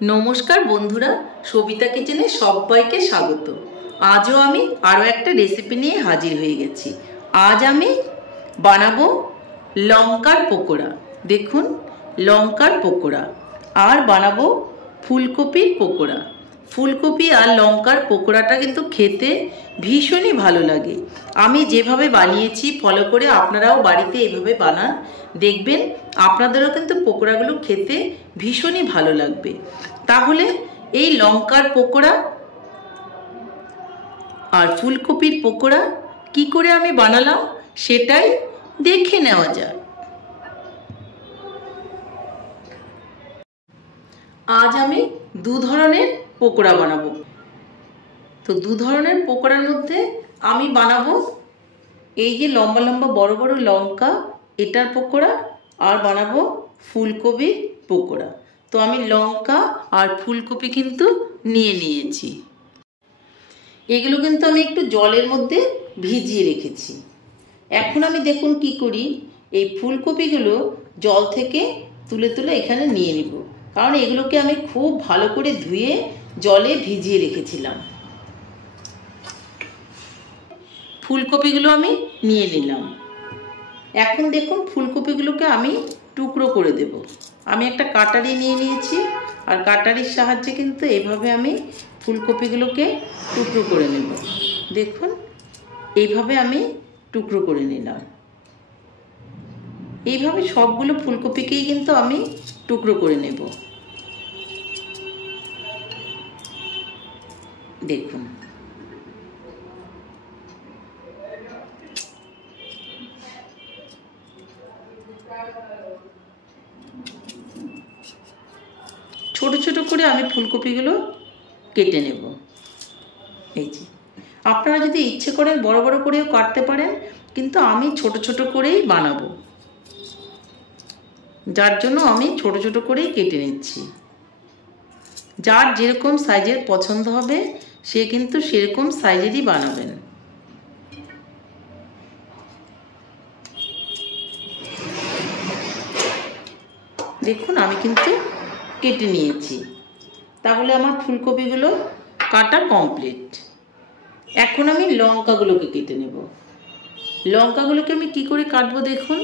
নমস্কার বন্ধুরা, সবিতা কিচেনে সবাইকে স্বাগত। আজও আমি আরও একটা রেসিপি নিয়ে হাজির হয়ে গেছি। আজ আমি বানাবো লঙ্কার পকোড়া। দেখুন, লঙ্কার পকোড়া। আর বানাবো ফুলকপির পকোড়া। ফুলকপি আর লঙ্কার পকোড়াটা কিন্তু খেতে ভীষণই ভালো লাগে। আমি যেভাবে বানিয়েছি ফলো করে আপনারাও বাড়িতে এভাবে বানান, দেখবেন আপনাদেরও কিন্তু পকোড়াগুলো খেতে ভীষণই ভালো লাগবে। তাহলে এই লঙ্কার পকোড়া আর ফুলকপির পকোড়া কি করে আমি বানালাম সেটাই দেখে নেওয়া যায়। আজ আমি দু ধরনের পকোড়া বানাবো। তো দু ধরনের পকোড়ার মধ্যে আমি বানাবো এই যে লম্বা লম্বা বড় বড় লঙ্কা, এটার পকোড়া, আর বানাবো ফুলকপির পকোড়া। তো আমি লঙ্কা আর ফুলকপি কিন্তু নিয়ে নিয়েছি। এগুলো কিন্তু আমি একটু জলের মধ্যে ভিজিয়ে রেখেছি। এখন আমি দেখুন কি করি, এই ফুলকপিগুলো জল থেকে তুলে তুলে এখানে নিয়ে নিব, কারণ এগুলোকে আমি খুব ভালো করে ধুয়ে জলে ভিজিয়ে রেখেছিলাম। ফুলকপিগুলো আমি নিয়ে নিলাম। এখন দেখুন ফুলকপিগুলোকে আমি টুকরো করে দেব। আমি একটা কাটারি নিয়ে নিয়েছি, আর কাটারির সাহায্যে কিন্তু এইভাবে আমি ফুলকপিগুলোকে টুকরো করে নেব। দেখুন, এইভাবে আমি টুকরো করে নিলাম। এইভাবে সবগুলো ফুলকপিকেই কিন্তু আমি টুকরো করে নেব। দেখুন, ছোট ছোট করে আমি ফুলকপিগুলো কেটে নেব। এই যে, আপনারা যদি ইচ্ছে করেন বড় বড় করেও কাটতে পারেন, কিন্তু আমি ছোট ছোট করেই বানাবো, যার জন্য আমি ছোট ছোট করেই কেটে নিচ্ছি। যার যেরকম সাইজের পছন্দ হবে সে কিন্তু সেরকম সাইজেরই বানাবেন। দেখুন, আমি কিন্তু কেটে নিয়েছি। তাহলে আমার ফুলকপিগুলো কাটা কমপ্লিট। এখন আমি লঙ্কাগুলোকে কেটে নেব। লঙ্কাগুলোকে আমি কি করে কাটবো দেখুন,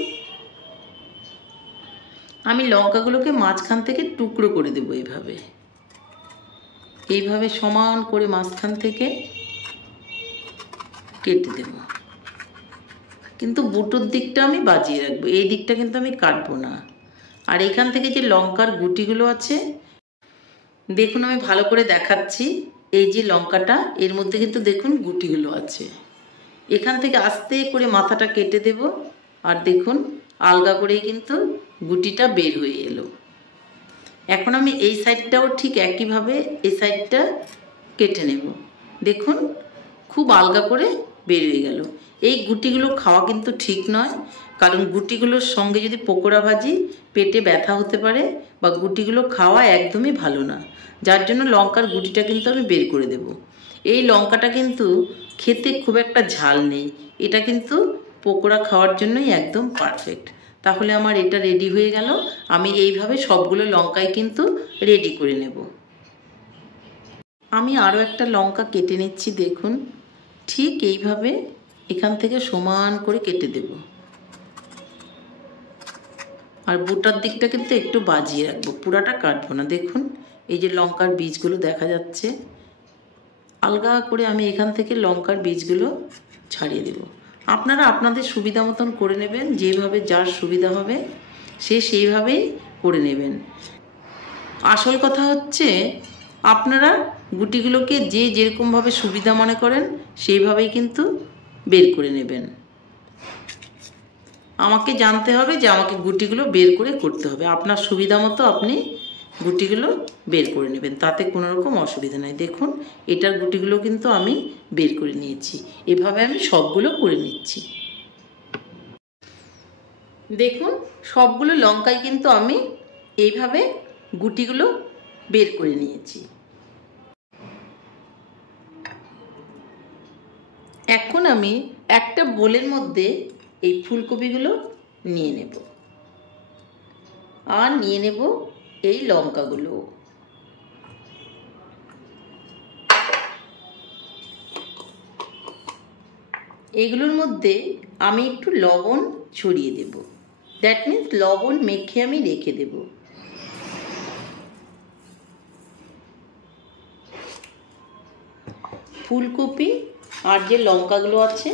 আমি লঙ্কাগুলোকে মাঝখান থেকে টুকরো করে দেব। এইভাবে সমান করে মাঝখান থেকে কেটে দেব, কিন্তু বুটোর দিকটা আমি বাজিয়ে রাখবো, এই দিকটা কিন্তু আমি কাটবো না। আর এখান থেকে যে লঙ্কার গুটিগুলো আছে, দেখুন আমি ভালো করে দেখাচ্ছি। এই যে লঙ্কাটা, এর মধ্যে কিন্তু দেখুন গুটিগুলো আছে। এখান থেকে আস্তে করে মাথাটা কেটে দেব, আর দেখুন আলগা করেই কিন্তু গুটিটা বের হয়ে এলো। এখন আমি এই সাইডটাও ঠিক একইভাবে এই সাইডটা কেটে নেব। দেখুন, খুব আলগা করে বের হয়ে গেল। এই গুটিগুলো খাওয়া কিন্তু ঠিক নয়, কারণ গুটিগুলোর সঙ্গে যদি পকোড়া ভাজি পেটে ব্যথা হতে পারে, বা গুটিগুলো খাওয়া একদমই ভালো না। যার জন্য লঙ্কার গুটিটা কিন্তু আমি বের করে দেব। এই লঙ্কাটা কিন্তু খেতে খুব একটা ঝাল নেই, এটা কিন্তু পকোড়া খাওয়ার জন্যই একদম পারফেক্ট। তাহলে আমার এটা রেডি হয়ে গেল। আমি এইভাবে সবগুলো লঙ্কাই কিন্তু রেডি করে নেব। আমি আরও একটা লঙ্কা কেটে নিচ্ছি। দেখুন, ঠিক এইভাবে এখান থেকে সমান করে কেটে দেব, আর বুটার দিকটা কিন্তু একটু বাজিয়ে রাখবো, পুরাটা কাটবো না। দেখুন, এই যে লঙ্কার বীজগুলো দেখা যাচ্ছে, আলগা করে আমি এখান থেকে লঙ্কার বীজগুলো ছাড়িয়ে দেব। আপনারা আপনাদের সুবিধা মতন করে নেবেন, যেভাবে যার সুবিধা হবে সে সেইভাবেই করে নেবেন। আসল কথা হচ্ছে আপনারা গুটিগুলোকে যে যেরকমভাবে সুবিধা মনে করেন সেইভাবেই কিন্তু বের করে নেবেন। আমাকে জানতে হবে যে আমাকে গুটিগুলো বের করে করতে হবে। আপনার সুবিধা মতো আপনি গুটিগুলো বের করে নেবেন, তাতে কোনো রকম অসুবিধা নেই। দেখুন, এটার গুটিগুলো কিন্তু আমি বের করে নিয়েছি। এভাবে আমি সবগুলো করে নিচ্ছি। দেখুন, সবগুলো লঙ্কায় কিন্তু আমি এইভাবে গুটিগুলো বের করে নিয়েছি। এখন আমি একটা বোলের মধ্যে এই ফুলকপিগুলো নিয়ে নেব, আর নিয়ে নেব এই লঙ্কাগুলো। এগুলোর মধ্যে আমি একটু লবণ ছড়িয়ে দেব, দ্যাট মিন্স লবণ মেখে আমি রেখে দেব। ফুলকপি আর যে লঙ্কাগুলো আছে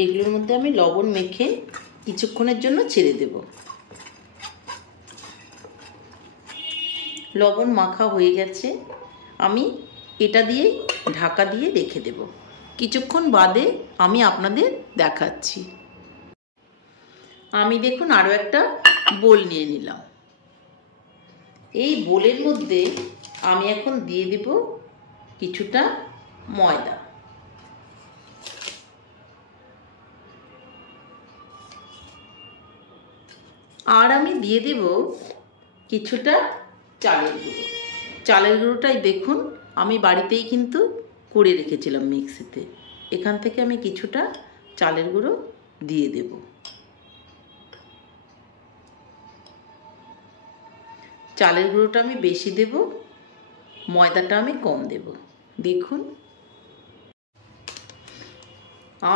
এগুলোর মধ্যে আমি লবণ মেখে কিছুক্ষণের জন্য ছেড়ে দেব। লবণ মাখা হয়ে গেছে, আমি এটা দিয়ে ঢাকা দিয়ে রেখে দেব। কিছুক্ষণ বাদে আমি আপনাদের দেখাচ্ছি। আমি দেখুন আরও একটা বোল নিয়ে নিলাম। এই বোলের মধ্যে আমি এখন দিয়ে দেব কিছুটা ময়দা। আর আমি দিয়ে দেব কিছুটা চালের গুঁড়ো। চালের গুঁড়োটাই দেখুন আমি বাড়িতেই কিন্তু করে রেখেছিলাম মিক্সিতে। এখান থেকে আমি কিছুটা চালের গুঁড়ো দিয়ে দেব। চালের গুঁড়োটা আমি বেশি দেব, ময়দাটা আমি কম দেব। দেখুন,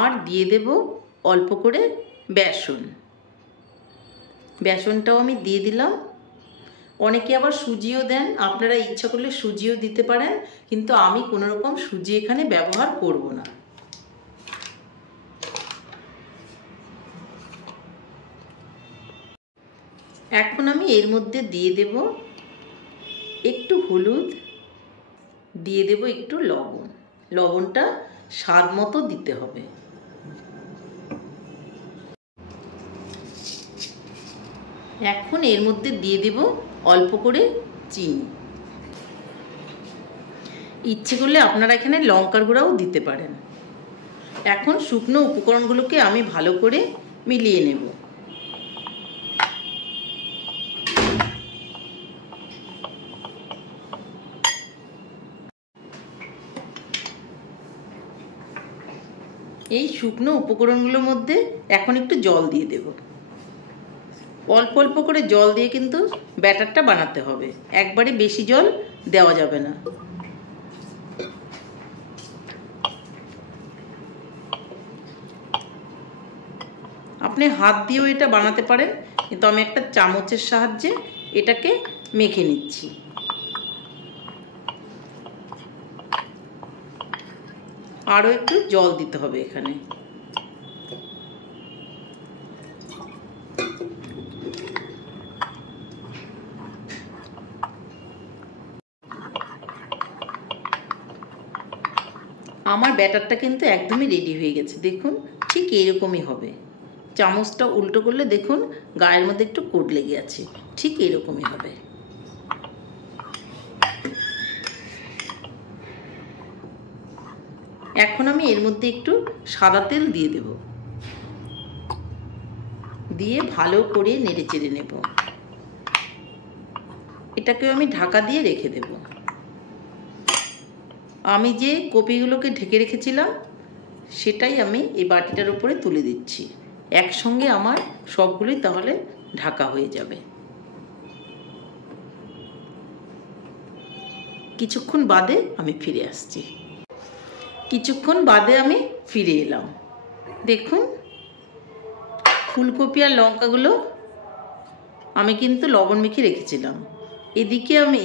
আর দিয়ে দেব অল্প করে বেসন। বেসনটাও আমি দিয়ে দিলাম। অনেকে আবার সুজিও দেন, আপনারা ইচ্ছা করলে সুজিও দিতে পারেন, কিন্তু আমি কোনো রকম সুজি এখানে ব্যবহার করব না। এখন আমি এর মধ্যে দিয়ে দেব একটু হলুদ, দিয়ে দেব একটু লবণ। লবণটা স্বাদ মতো দিতে হবে। এখন এর মধ্যে দিয়ে দেব অল্প করে চিনি। ইচ্ছে করলে আপনারা এখানে লঙ্কার গুঁড়াও দিতে পারেন। এখন শুকনো উপকরণগুলোকে আমি ভালো করে মিলিয়ে নেব। এই শুকনো উপকরণগুলোর মধ্যে এখন একটু জল দিয়ে দেব। অল্প অল্প করে জল দিয়ে কিন্তু ব্যাটারটা বানাতে হবে, একবারে বেশি জল দেওয়া যাবে না। আপনি হাত দিয়েও এটা বানাতে পারেন, কিন্তু আমি একটা চামচের সাহায্যে এটাকে মেখে নিচ্ছি। আরও একটু জল দিতে হবে এখানে। আমার ব্যাটারটা কিন্তু একদমই রেডি হয়ে গেছে। দেখুন ঠিক এইরকমই হবে। চামচটা উল্টো করলে দেখুন গায়ের মধ্যে একটু কোট লেগে আছে, ঠিক এইরকমই হবে। এখন আমি এর মধ্যে একটু সাদা তেল দিয়ে দেব, দিয়ে ভালো করে নেড়ে চেড়ে নেব। এটাকেও আমি ঢাকা দিয়ে রেখে দেব। আমি যে কপিগুলোকে ঢেকে রেখেছিলাম সেটাই আমি এই বাটিটার উপরে তুলে দিচ্ছি। একসঙ্গে আমার সবগুলোই তাহলে ঢাকা হয়ে যাবে। কিছুক্ষণ বাদে আমি ফিরে আসছি। কিছুক্ষণ বাদে আমি ফিরে এলাম। দেখুন ফুলকপি আর লঙ্কাগুলো আমি কিন্তু লবণ মেখে রেখেছিলাম। এদিকে আমি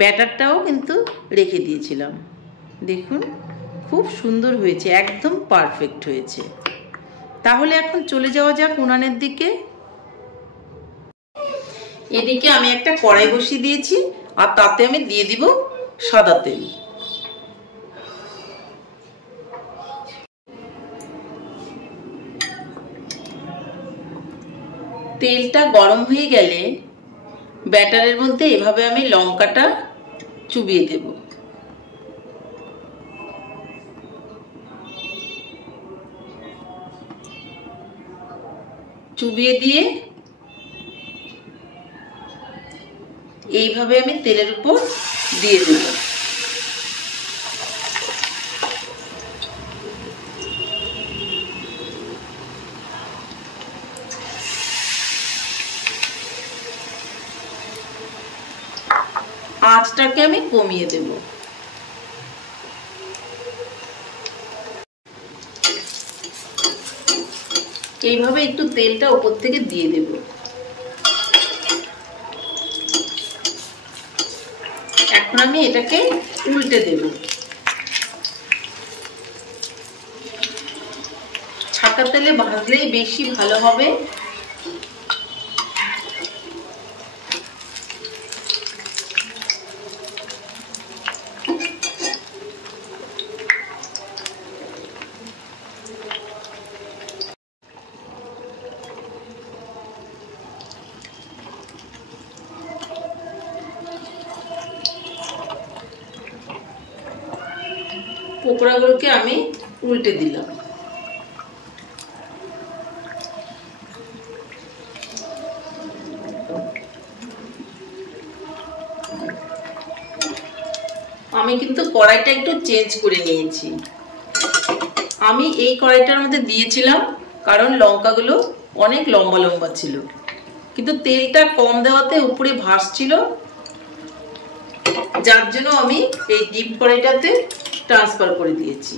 ব্যাটারটাও কিন্তু রেখে দিয়েছিলাম। দেখুন খুব সুন্দর হয়েছে, একদম পারফেক্ট হয়েছে। তাহলে এখন চলে যাওয়া যাক উনানের দিকে। এদিকে আমি একটা কড়াই বসিয়ে দিয়েছি, আর তাতে আমি দিয়ে দিব সাদা তেল। তেলটা গরম হয়ে গেলে ব্যাটারের মধ্যে এভাবে আমি লঙ্কাটা চুবিয়ে দেব। চুবিয়ে দিয়ে এইভাবে আমি তেলের উপর দিয়ে দেব। আঁচটাকে আমি কমিয়ে দেব। এইভাবে একটু তেলটা উপর থেকে দিয়ে দেব। এখন আমি এটাকে উল্টে দেব। ছাকা তেলে ভাজলেই বেশি ভালো হবে। পকোড়াগুলোকে আমি উল্টে দিলাম। আমি কিন্তু কড়াইটা একটু চেঞ্জ করে নিয়েছি। আমি এই কড়াইটার মধ্যে দিয়েছিলাম কারণ লঙ্কাগুলো অনেক লম্বা লম্বা ছিল, কিন্তু তেলটা কম দেওয়াতে উপরে ভাসছিল, যার জন্য আমি এই ডিপ কড়াইটাতে ট্রান্সফার করে দিয়েছি।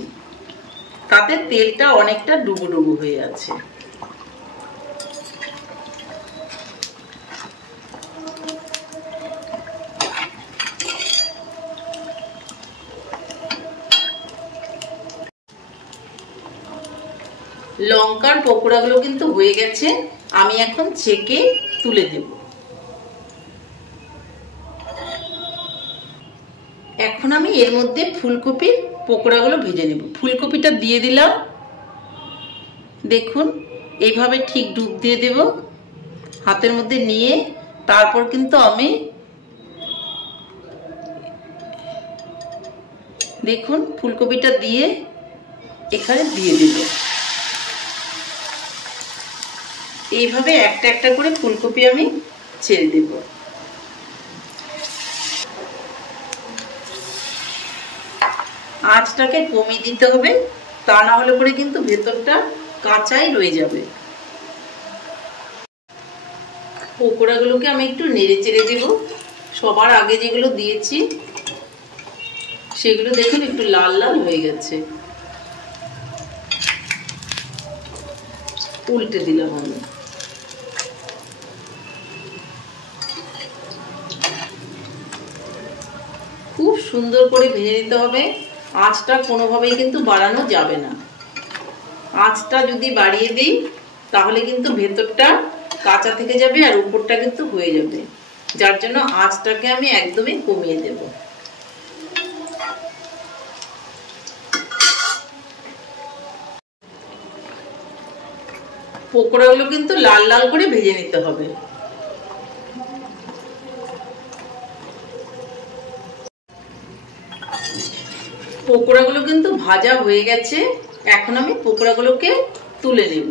তাতে তেলটা অনেকটা ডুবো ডুবো হয়ে আছে। লঙ্কার পকোড়াগুলো কিন্তু হয়ে গেছে। আমি এখন ছেঁকে তুলে দেব। এখন আমি এর মধ্যে ফুলকপির পকোড়াগুলো ভেজে নেব। ফুলকপিটা দিয়ে দিলাম, দেখুন এইভাবে ঠিক ডুব দিয়ে দেব হাতের মধ্যে নিয়ে। তারপর কিন্তু আমি দেখুন ফুলকপিটা দিয়ে এখানে দিয়ে দেব। এইভাবে একটা একটা করে ফুলকপি আমি ছেড়ে দেব। আঁচটাকে কমিয়ে দিতে হবে, তা না হলে পরে কিন্তু ভেতরটা কাঁচাই রয়ে যাবে। পকোড়াগুলোকে আমি একটু নেড়ে চেড়ে দেব। সবার আগে যেগুলো দিয়েছি সেগুলো দেখুন একটু লাল লাল হয়ে গেছে। উল্টে দিলাম আমি। খুব সুন্দর করে ভেজে নিতে হবে। আঁচটা কোনোভাবেই কিন্তু বাড়ানো যাবে না। আঁচটা যদি বাড়িয়ে দিই তাহলে কিন্তু ভেতরটা কাঁচা থেকে যাবে আর উপরটা কিন্তু হয়ে যাবে, যার জন্য আঁচটাকে আমি একদমই কমিয়ে দেব। পকোড়াগুলো কিন্তু লাল লাল করে ভেজে নিতে হবে। পকোড়াগুলো কিন্তু ভাজা হয়ে গেছে। এখন আমি পকোড়াগুলোকে তুলে নেব।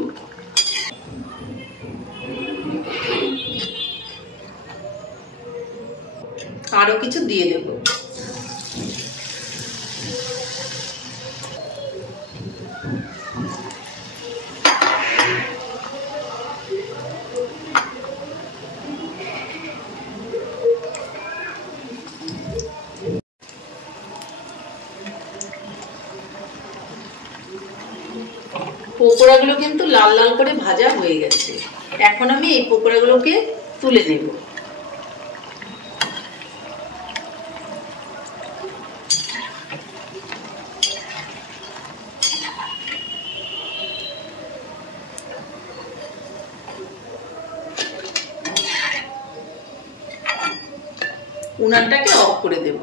আরো কিছু দিয়ে দেব। পকোড়াগুলো কিন্তু লাল লাল করে ভাজা হয়ে গেছে। এখন আমি এই পকোড়াগুলোকে তুলে নেব। উনানটাকে অফ করে দেব।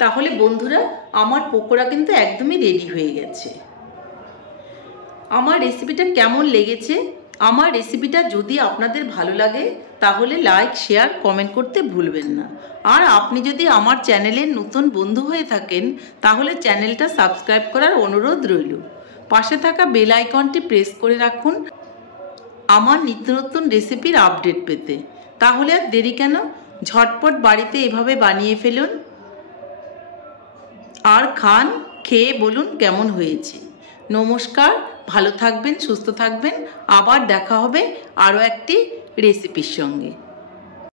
তাহলে বন্ধুরা আমার পকোড়া কিন্তু একদমই রেডি হয়ে গেছে। আমার রেসিপিটা কেমন লেগেছে? আমার রেসিপিটা যদি আপনাদের ভালো লাগে তাহলে লাইক, শেয়ার, কমেন্ট করতে ভুলবেন না। আর আপনি যদি আমার চ্যানেলের নতুন বন্ধু হয়ে থাকেন তাহলে চ্যানেলটা সাবস্ক্রাইব করার অনুরোধ রইল। পাশে থাকা বেল আইকনটি প্রেস করে রাখুন আমার নিত্য নতুন রেসিপির আপডেট পেতে। তাহলে আর দেরি কেন, ঝটপট বাড়িতে এভাবে বানিয়ে ফেলুন আর খান, খেয়ে বলুন কেমন হয়েছে। নমস্কার, ভালো থাকবেন, সুস্থ থাকবেন। আবার দেখা হবে আরও একটি রেসিপির সঙ্গে।